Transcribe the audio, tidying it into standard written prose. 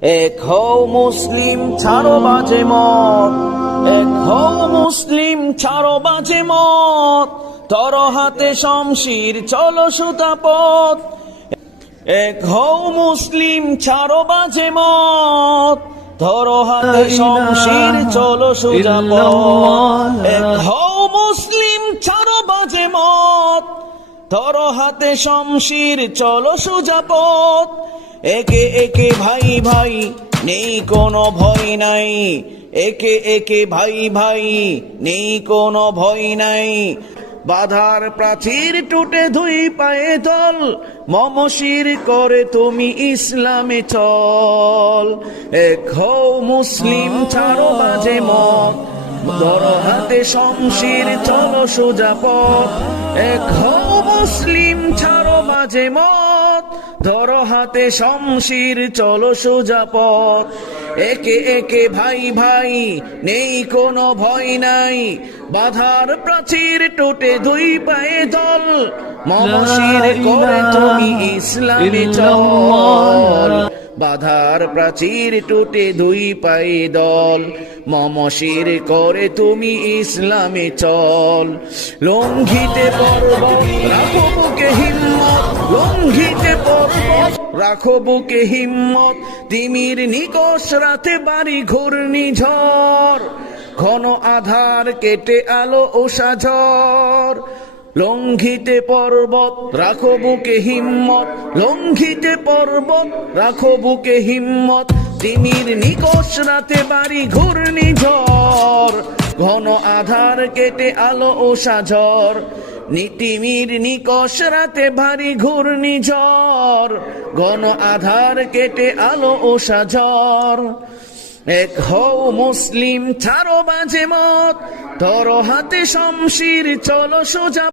এক হও মুসলিম ছাড়ো বাজে মত, এক হও মুসলিম ছাড়ো বাজে মত, তর হাতে শমশির চলো সুতা পথ। এক হও মুসলিম ছাড়ো বাজে মত, ধরো হাতে শমশির চলো সোজা পথ। এক হও মুসলিম ছাড়ো বাজে মত, ধরো হাতে শমশির চলো সোজা পথ। একে একে ভাই ভাই নেই কোনো ভয় নাই, একে একে ভাই ভাই নেই কোনো ভয় নাই। বাধার প্রাচীর টুটে দুই পায়ে দল, মমশির করে তুমি ইসলামে চল। এক হও মুসলিম ছাড়ো বাজে মত, ধরো হাতে শমশির চলো সোজা পথ। এক হও মুসলিম ছাড়ো বাজে মত, ধরো হাতে শমশির চলো সোজা পথ। একে একে ভাই ভাই নেই কোনো ভয় নাই, বাধার প্রাচীর টুটে দুই পায়ে দল, মমশির করে তুমি ইসলামে চল। বাধার প্রাচীর টুটে দুই পায়ে দল, মমশির করে তুমি ইসলামে চল। লঙ্ঘিতে পর্বত রাখো বুকে হিম্মত, লঙ্ঘিতে পর্বত রাখো বুকে হিম্মত, তিমির নিকষ রাতে বাড়ি ঘূর্ণিঝড়, ঘন আধার কেটে আলো উষাঝড়। লঙ্ঘিতে পর্বত রাখো বুকে হিম্মত, লঙ্ঘিতে পর্বত রাখো বুকে হিম্মত, তিমির নিকষ রাতে বাড়ি ঘূর্ণিঝড়, ঘন আধার কেটে আলো উষাঝড়। তিমির নিকষ রাতে ভারী ঘূর্ণিঝড়, ঘন আধার কেটে আলো উষাঝড়। এক হও মুসলিম ছাড়ো বাজে মত, ধরো হাতে শমশির চলো সোজা